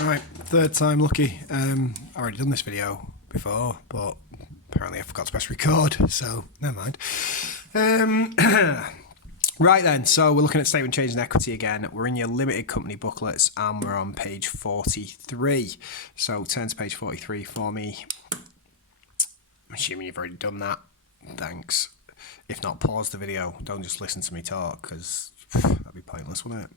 Alright, third time lucky. I already done this video before, but apparently I forgot to press record, so never mind. Right then, so we're looking at statement change in equity again. We're in your limited company booklets and we're on page 43. So turn to page 43 for me. I'm assuming you've already done that. Thanks. If not, pause the video. Don't just listen to me talk, because that'd be pointless, wouldn't it?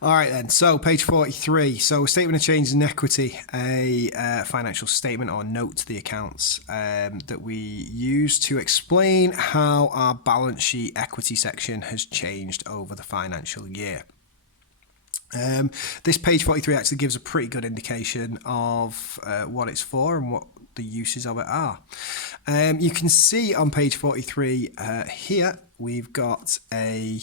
All right then, so page 43. So a statement of change in equity, a financial statement or note to the accounts that we use to explain how our balance sheet equity section has changed over the financial year. This page 43 actually gives a pretty good indication of what it's for and what the uses of it are. You can see on page 43 here we've got a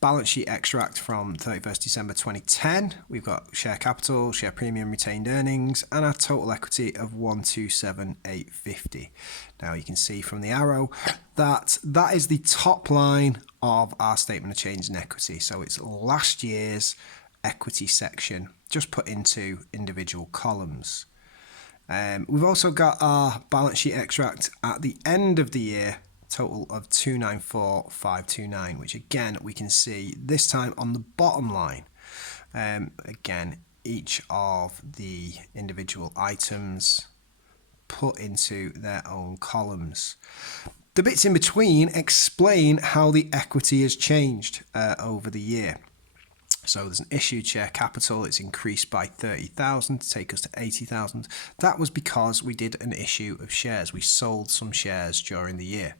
balance sheet extract from 31st December 2010. We've got share capital, share premium, retained earnings, and our total equity of 127,850. Now you can see from the arrow that that is the top line of our statement of change in equity. So it's last year's equity section just put into individual columns. We've also got our balance sheet extract at the end of the year, total of 294,529, which again we can see this time on the bottom line. Again, each of the individual items put into their own columns. The bits in between explain how the equity has changed over the year. So there's an issued share capital. It's increased by 30,000 to take us to 80,000. That was because we did an issue of shares. We sold some shares during the year.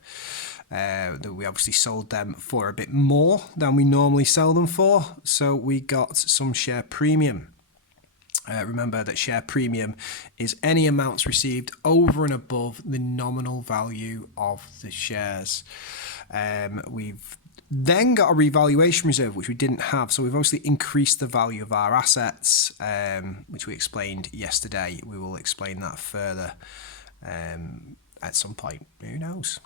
We obviously sold them for a bit more than we normally sell them for. So we got some share premium. Remember that share premium is any amounts received over and above the nominal value of the shares. We've then got a revaluation reserve, which we didn't have. So we've obviously increased the value of our assets, which we explained yesterday. We will explain that further at some point. Who knows?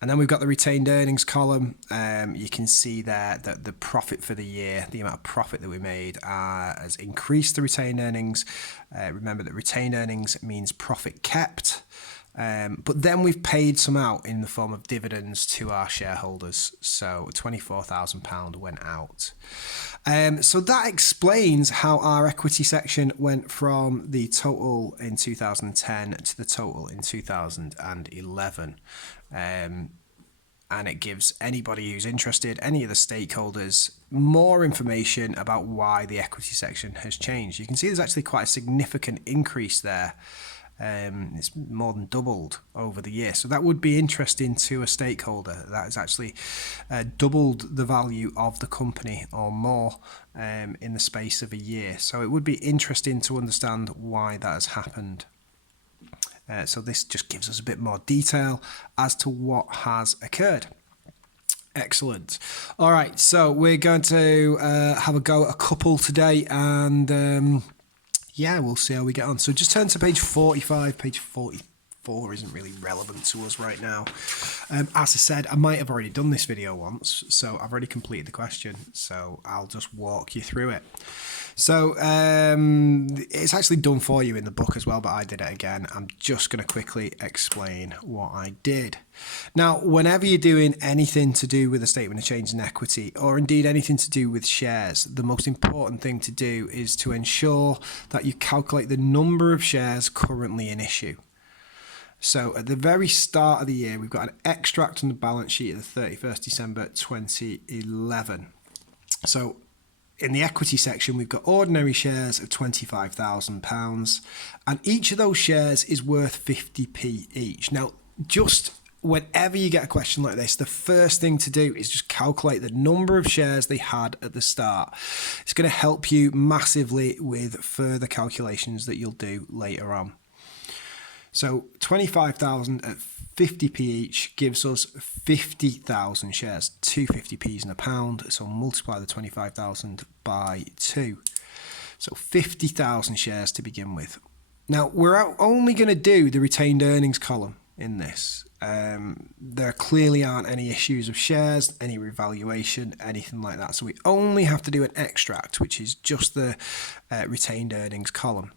And then we've got the retained earnings column. You can see there that the profit for the year, the amount of profit that we made, has increased the retained earnings. Remember that retained earnings means profit kept. But then we've paid some out in the form of dividends to our shareholders. So £24,000 went out. So that explains how our equity section went from the total in 2010 to the total in 2011. And it gives anybody who's interested, any of the stakeholders, more information about why the equity section has changed. You can see there's actually quite a significant increase there. It's more than doubled over the year, so that would be interesting to a stakeholder. That has actually doubled the value of the company or more in the space of a year, so it would be interesting to understand why that has happened. So this just gives us a bit more detail as to what has occurred. Excellent. All right, so we're going to have a go at a couple today, and yeah, we'll see how we get on. So just turn to page 45. Page 44 isn't really relevant to us right now. As I said, I might have already done this video once, so I've already completed the question, so I'll just walk you through it. So it's actually done for you in the book as well, but I did it again. I'm just going to quickly explain what I did. Now, whenever you're doing anything to do with a statement of change in equity, or indeed anything to do with shares, the most important thing to do is to ensure that you calculate the number of shares currently in issue. So at the very start of the year, we've got an extract on the balance sheet of the 31st December 2011. So in the equity section, we've got ordinary shares of £25,000, and each of those shares is worth 50p each. Now, just whenever you get a question like this, the first thing to do is just calculate the number of shares they had at the start. It's going to help you massively with further calculations that you'll do later on. So 25,000 at 50p each gives us 50,000 shares, 250p's in a pound. So multiply the 25,000 by 2. So 50,000 shares to begin with. Now we're only going to do the retained earnings column in this. There clearly aren't any issues of shares, any revaluation, anything like that. So we only have to do an extract, which is just the retained earnings column.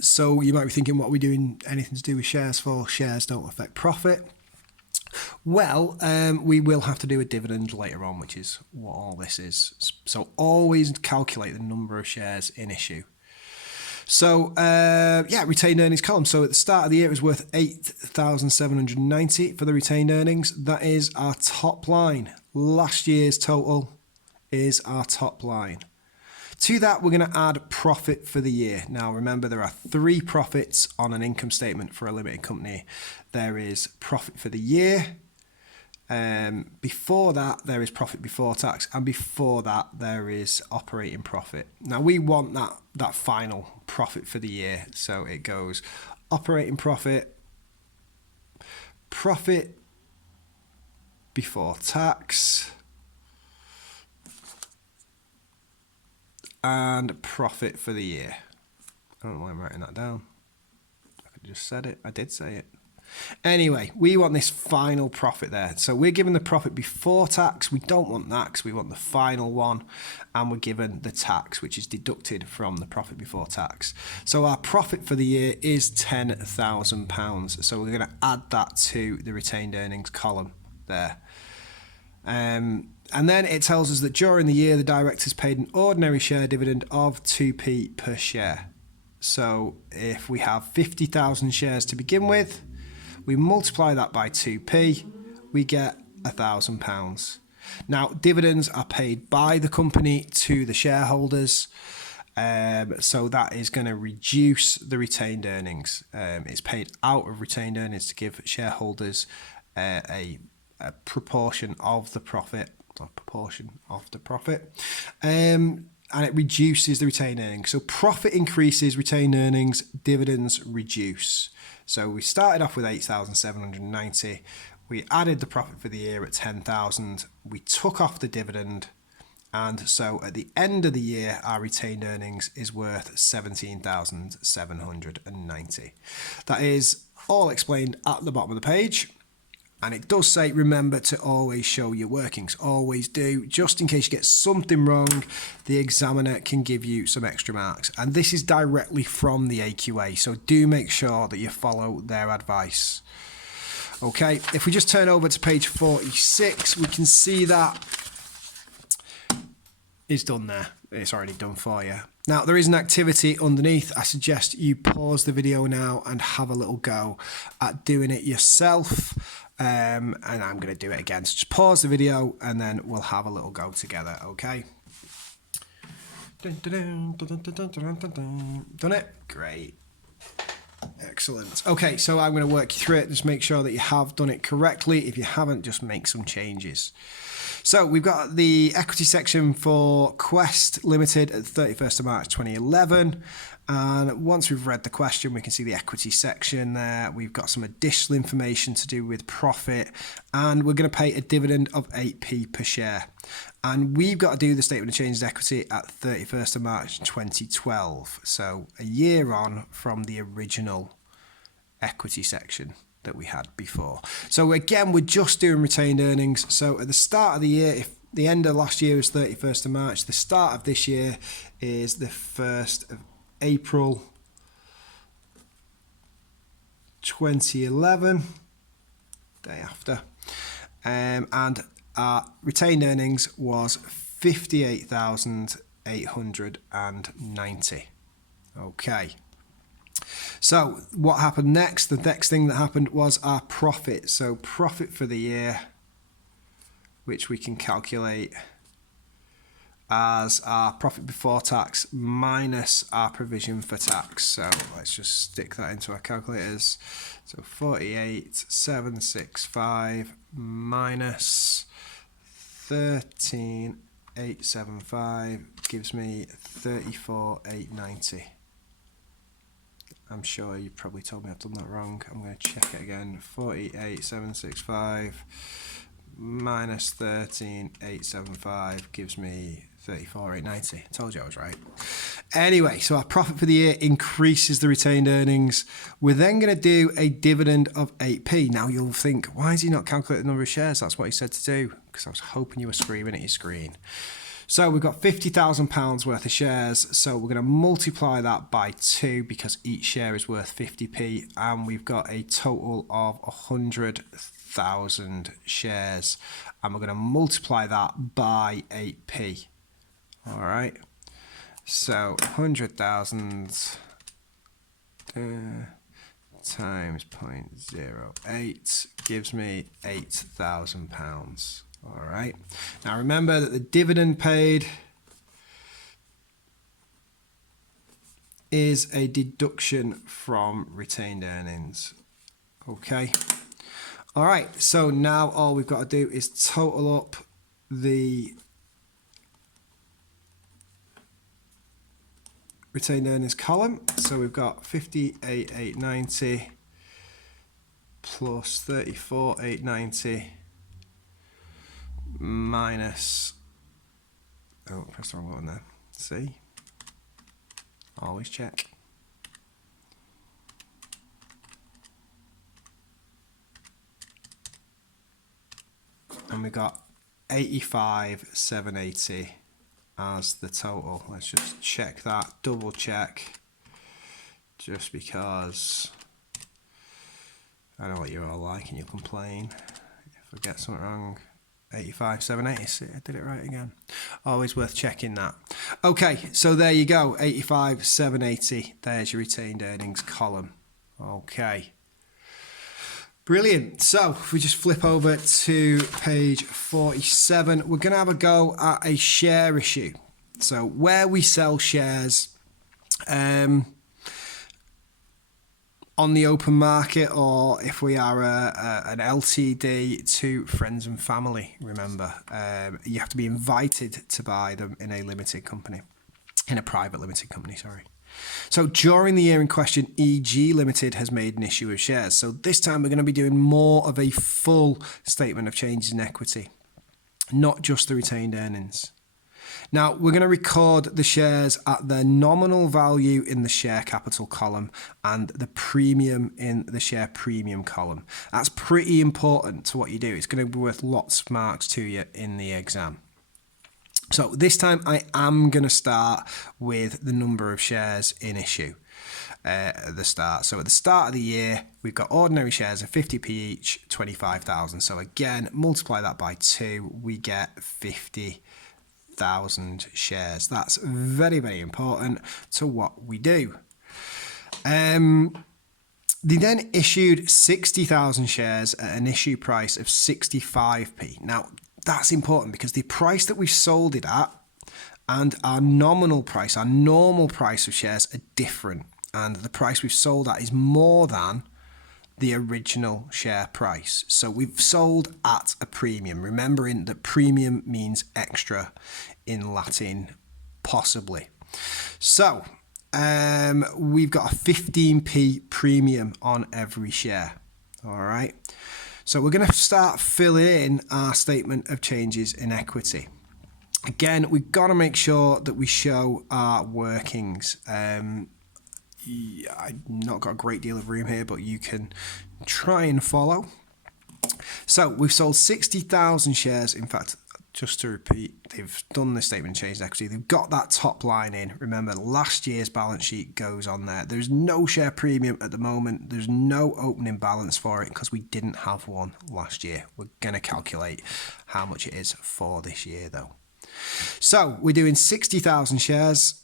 So you might be thinking, what are we doing anything to do with shares for? Shares don't affect profit. Well, we will have to do a dividend later on, which is what all this is. So always calculate the number of shares in issue. So, retained earnings column. So at the start of the year, it was worth 8,790 for the retained earnings. That is our top line. Last year's total is our top line. To that, we're going to add profit for the year. Now, remember, there are 3 profits on an income statement for a limited company. There is profit for the year. Before that, there is profit before tax, and before that, there is operating profit. Now, we want that final profit for the year. So it goes operating profit, profit before tax, and profit for the year. I don't know why I'm writing that down. I could have just said it. I did say it. Anyway, we want this final profit there. So we're given the profit before tax. We don't want that because we want the final one. And we're given the tax, which is deducted from the profit before tax. So our profit for the year is £10,000. So we're going to add that to the retained earnings column there. And then it tells us that during the year, the directors paid an ordinary share dividend of 2p per share. So if we have 50,000 shares to begin with, we multiply that by 2p, we get £1,000. Now, dividends are paid by the company to the shareholders, so that is going to reduce the retained earnings. It's paid out of retained earnings to give shareholders a proportion of the profit, and it reduces the retained earnings. So profit increases, retained earnings, dividends reduce. So we started off with 8,790. We added the profit for the year at 10,000. We took off the dividend. And so at the end of the year, our retained earnings is worth 17,790. That is all explained at the bottom of the page. And it does say, remember to always show your workings. Always do. Just in case you get something wrong, the examiner can give you some extra marks. And this is directly from the AQA. So do make sure that you follow their advice. Okay, if we just turn over to page 46, we can see that it's done there. It's already done for you. Now, there is an activity underneath. I suggest you pause the video now and have a little go at doing it yourself. And I'm going to do it again. So just pause the video and then we'll have a little go together, okay? Done it? Great. Excellent. Okay, so I'm going to work you through it. Just make sure that you have done it correctly. If you haven't, just make some changes. So we've got the equity section for Quest Limited at 31st of March 2011. And once we've read the question, we can see the equity section there. We've got some additional information to do with profit. And we're going to pay a dividend of 8p per share. And we've got to do the statement of changes equity at 31st of March 2012. So a year on from the original equity section that we had before. So again, we're just doing retained earnings. So at the start of the year, if the end of last year was 31st of March, the start of this year is the 1st of April 2011, day after. And our retained earnings was 58,890. Okay. So what happened next? The next thing that happened was our profit. So profit for the year, which we can calculate as our profit before tax minus our provision for tax. So let's just stick that into our calculators. So 48,765 minus 13,875 gives me 34,890. I'm sure you probably told me I've done that wrong. I'm going to check it again. 48,765 minus 13,875 gives me 34,890. Told you I was right. Anyway, so our profit for the year increases the retained earnings. We're then going to do a dividend of 8p. Now you'll think, why has he not calculated the number of shares? That's what he said to do, because I was hoping you were screaming at your screen. So we've got £50,000 worth of shares. So we're going to multiply that by 2 because each share is worth 50p. And we've got a total of 100,000 shares. And we're going to multiply that by 8p. All right. So 100,000 times 0.08 gives me £8,000. All right. Now remember that the dividend paid is a deduction from retained earnings. Okay. All right. So now all we've got to do is total up the retained earnings column. So we've got 58,890 plus 34,890 minus, oh, press the wrong button there. See? Always check. And we got 85,780 as the total. Let's just check that, double check, just because I know what you're all like and you complain if I get something wrong. 85,780, I did it right again. Always worth checking that. Okay, so there you go, 85,780. There's your retained earnings column. Okay. Brilliant. So if we just flip over to page 47, we're going to have a go at a share issue. So where we sell shares on the open market, or if we are an LTD to friends and family, remember, you have to be invited to buy them in a limited company, in a private limited company, sorry. So during the year in question, EG Limited has made an issue of shares. So this time we're going to be doing more of a full statement of changes in equity, not just the retained earnings. Now we're going to record the shares at their nominal value in the share capital column and the premium in the share premium column. That's pretty important to what you do. It's going to be worth lots of marks to you in the exam. So this time I am going to start with the number of shares in issue at the start. So at the start of the year, we've got ordinary shares of 50p each, 25,000. So again, multiply that by 2, we get 50,000 shares. That's very, very important to what we do. They then issued 60,000 shares at an issue price of 65p. Now, that's important because the price that we sold it at and our nominal price, our normal price of shares are different. And the price we've sold at is more than the original share price. So we've sold at a premium, remembering that premium means extra in Latin, possibly. So we've got a 15p premium on every share. All right. So we're going to start filling in our statement of changes in equity. Again, we've got to make sure that we show our workings. I've not got a great deal of room here, but you can try and follow. So we've sold 60,000 shares. In fact, just to repeat, they've done the statement of changes in equity. They've got that top line in. Remember, last year's balance sheet goes on there. There's no share premium at the moment. There's no opening balance for it because we didn't have one last year. We're going to calculate how much it is for this year, though. So we're doing 60,000 shares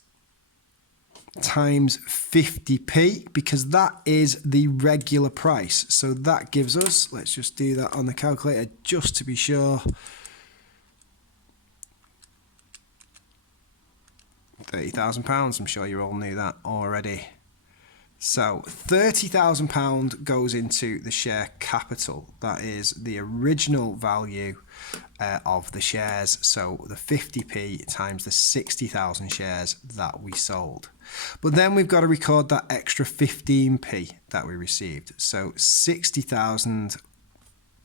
times 50p because that is the regular price. So that gives us, let's just do that on the calculator just to be sure, £30,000. I'm sure you all knew that already. So £30,000 goes into the share capital. That is the original value of the shares. So the 50p times the 60,000 shares that we sold. But then we've got to record that extra 15p that we received. So 60,000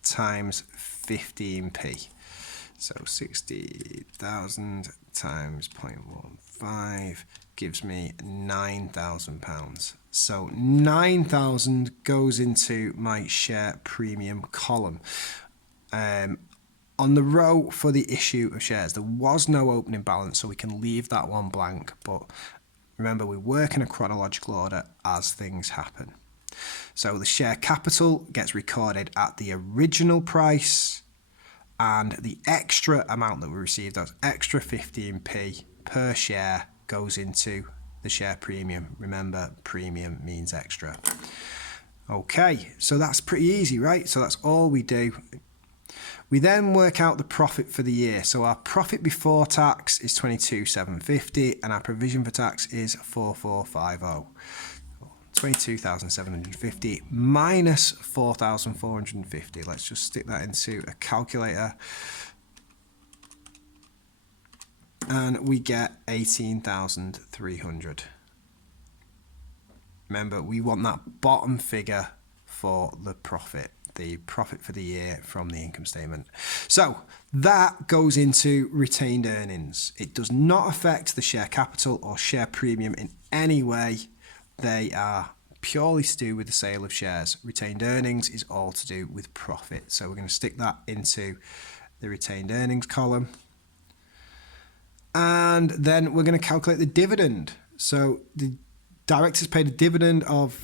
times 15p. So 60,000 times 0.13 5 gives me £9,000. So 9,000 goes into my share premium column. On the row for the issue of shares, there was no opening balance, so we can leave that one blank. But remember, we work in a chronological order as things happen. So the share capital gets recorded at the original price, and the extra amount that we received, that's extra 15p per share, goes into the share premium. Remember, premium means extra. Okay, so that's pretty easy, right? So that's all we do. We then work out the profit for the year. So our profit before tax is 22,750 and our provision for tax is 4,450. 22,750 minus 4,450. Let's just stick that into a calculator. And we get 18,300. Remember, we want that bottom figure for the profit for the year from the income statement. So that goes into retained earnings. It does not affect the share capital or share premium in any way. They are purely to do with the sale of shares. Retained earnings is all to do with profit. So we're going to stick that into the retained earnings column. And then we're going to calculate the dividend. So the directors paid a dividend of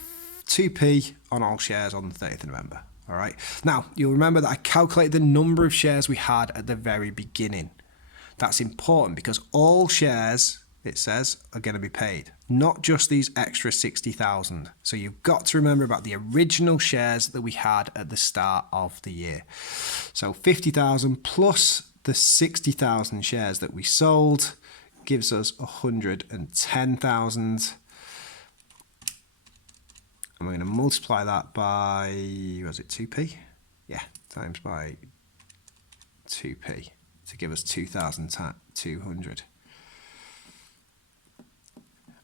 2p on all shares on the 30th of November. All right. Now, you'll remember that I calculated the number of shares we had at the very beginning. That's important because all shares, it says, are going to be paid, not just these extra 60,000. So you've got to remember about the original shares that we had at the start of the year. So 50,000 plus the 60,000 shares that we sold gives us 110,000. And we're going to multiply that by, was it 2p? Yeah, times by 2p to give us 2,200.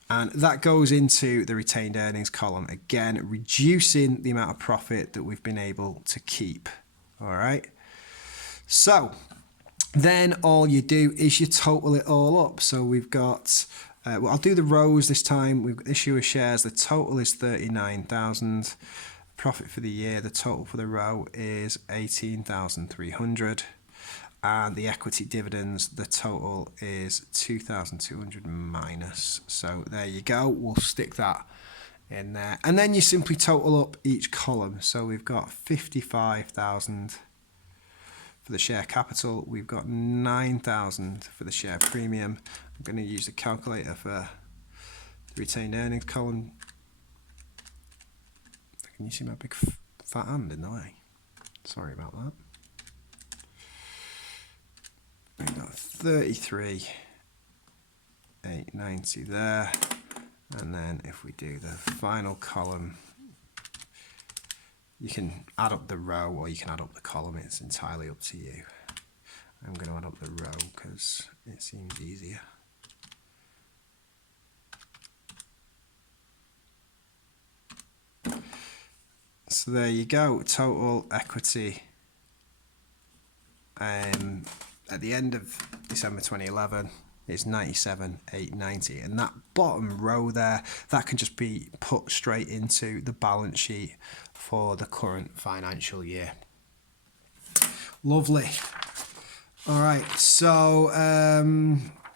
And that goes into the retained earnings column, again, reducing the amount of profit that we've been able to keep. All right. So then all you do is you total it all up. So we've got, well, I'll do the rows this time. We've got issue of shares. The total is 39,000. Profit for the year, the total for the row is 18,300. And the equity dividends, the total is 2,200 minus. So there you go. We'll stick that in there. And then you simply total up each column. So we've got 55,000 for the share capital. We've got 9,000 for the share premium. I'm going to use the calculator for the retained earnings column. Can you see my big fat hand in the way? Sorry about that. We've got 33,890 there. And then if we do the final column, you can add up the row or you can add up the column. It's entirely up to you. I'm going to add up the row because it seems easier. So there you go, total equity at the end of December 2011 is 97,890, and that bottom row there, that can just be put straight into the balance sheet for the current financial year. Lovely. All right, so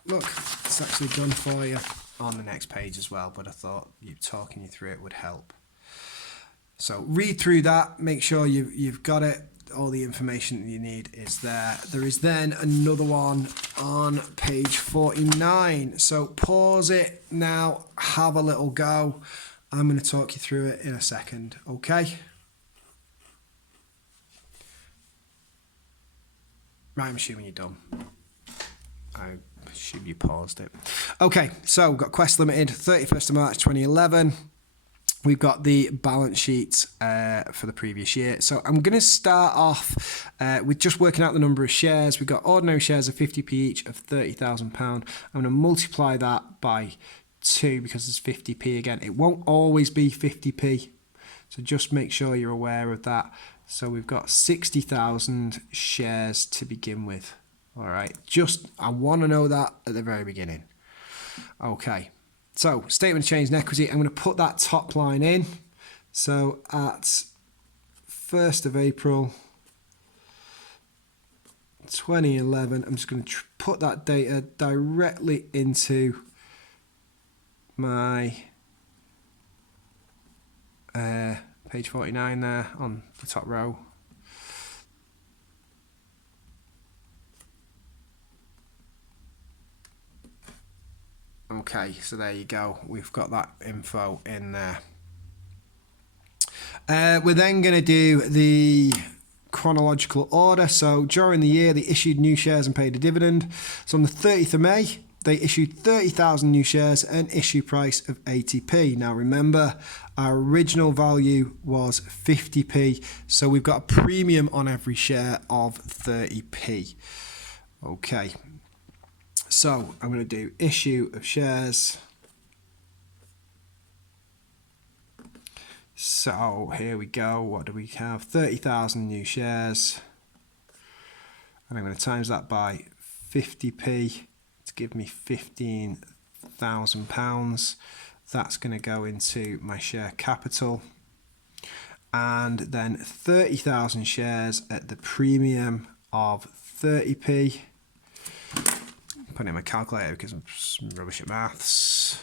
look, it's actually done for you on the next page as well, but I thought talking you through it would help. So read through that, make sure you've got it. All the information that you need is there. There is then another one on page 49. So pause it now, have a little go. I'm going to talk you through it in a second, okay? Right, I'm assuming you're done. I assume you paused it. Okay, so we've got Quest Limited, 31st of March 2011. We've got the balance sheet for the previous year. So I'm going to start off with just working out the number of shares. We've got ordinary shares of 50p each of £30,000. I'm going to multiply that by 2 because it's 50p again. It won't always be 50p. So just make sure you're aware of that. So we've got 60,000 shares to begin with. All right. I want to know that at the very beginning. Okay, so statement of change in equity, I'm going to put that top line in. So at 1st of April 2011, I'm just going to put that data directly into my page 49 there on the top row. Okay, so there you go. We've got that info in there. We're then going to do the chronological order. So during the year, they issued new shares and paid a dividend. So on the 30th of May, they issued 30,000 new shares at an issue price of 80p. Now remember, our original value was 50p. So we've got a premium on every share of 30p. Okay. So I'm going to do issue of shares. So here we go. What do we have? 30,000 new shares. And I'm going to times that by 50p to give me £15,000. That's going to go into my share capital. And then 30,000 shares at the premium of 30p. Put in my calculator because I'm rubbish at maths.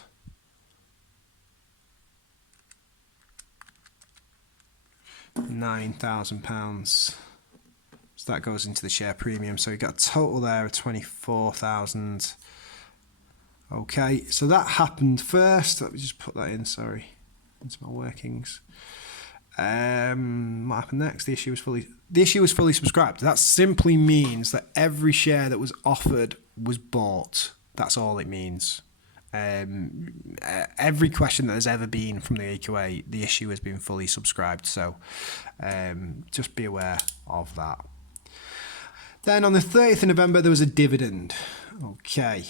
£9,000. So that goes into the share premium. So we got a total there of 24,000. Okay, so that happened first. Let me just put that in, sorry, into my workings. What happened next? The issue was fully subscribed. That simply means that every share that was offered was bought. That's all it means. Every question that has ever been from the AQA, the issue has been fully subscribed. So just be aware of that. Then on the 30th of November, there was a dividend. Okay.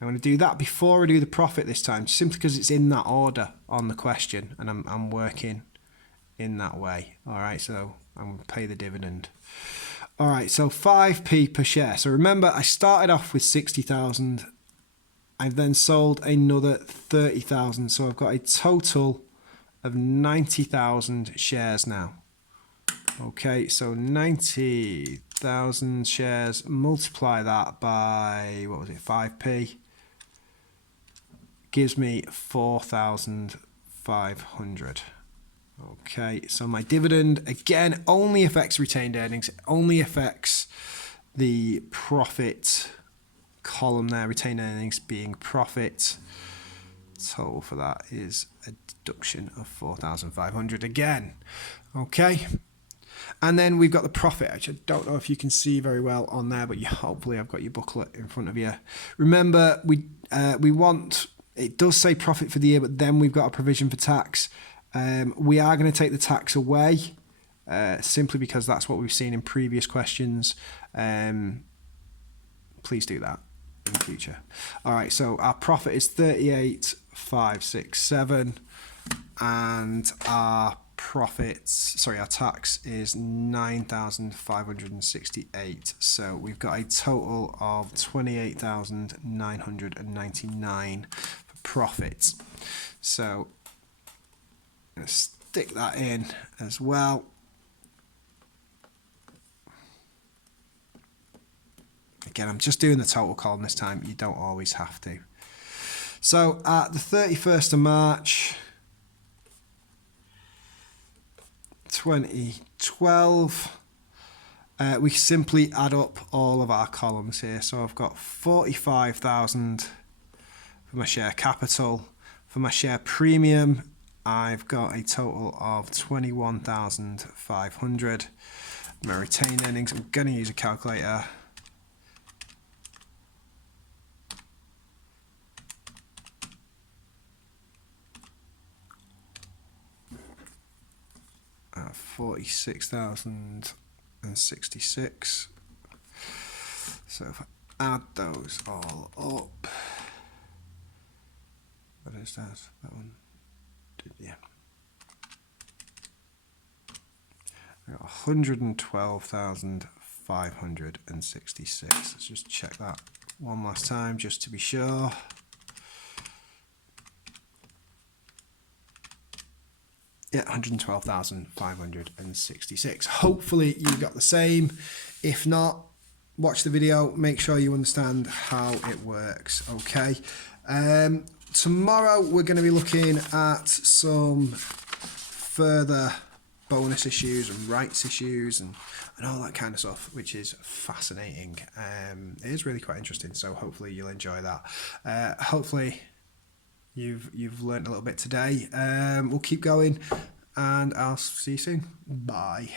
I'm going to do that before I do the profit this time, simply because it's in that order on the question, and I'm working in that way. All right, so I'm going to pay the dividend. All right, so 5p per share. So remember, I started off with 60,000. I've then sold another 30,000. So I've got a total of 90,000 shares now. Okay, so 90,000 shares, multiply that by, what was it, 5p, gives me 4,500. Okay, so my dividend, again, only affects retained earnings, it only affects the profit column there, retained earnings being profit. Total for that is a deduction of 4,500 again. Okay. And then we've got the profit, which I don't know if you can see very well on there, but hopefully I've got your booklet in front of you. Remember, we want, it does say profit for the year, but then we've got a provision for tax. We are going to take the tax away, simply because that's what we've seen in previous questions. Please do that in the future. All right, so our profit is 38,567, and our tax is 9,568. So we've got a total of 28,999 for profit. So I'm going to stick that in as well. Again, I'm just doing the total column this time. You don't always have to. So at the 31st of March 2012, we simply add up all of our columns here. So I've got 45,000 for my share capital. For my share premium, I've got a total of 21,500. My retained earnings, I'm going to use a calculator. At 46,066. So if I add those all up, what is that? That one? Yeah. I got 112,566. Let's just check that one last time just to be sure. Yeah, 112,566. Hopefully you got the same. If not, watch the video, make sure you understand how it works, okay? Tomorrow we're going to be looking at some further bonus issues and rights issues and all that kind of stuff, which is fascinating. It is really quite interesting, so hopefully you'll enjoy that. Hopefully you've learned a little bit today. We'll keep going, and I'll see you soon. Bye.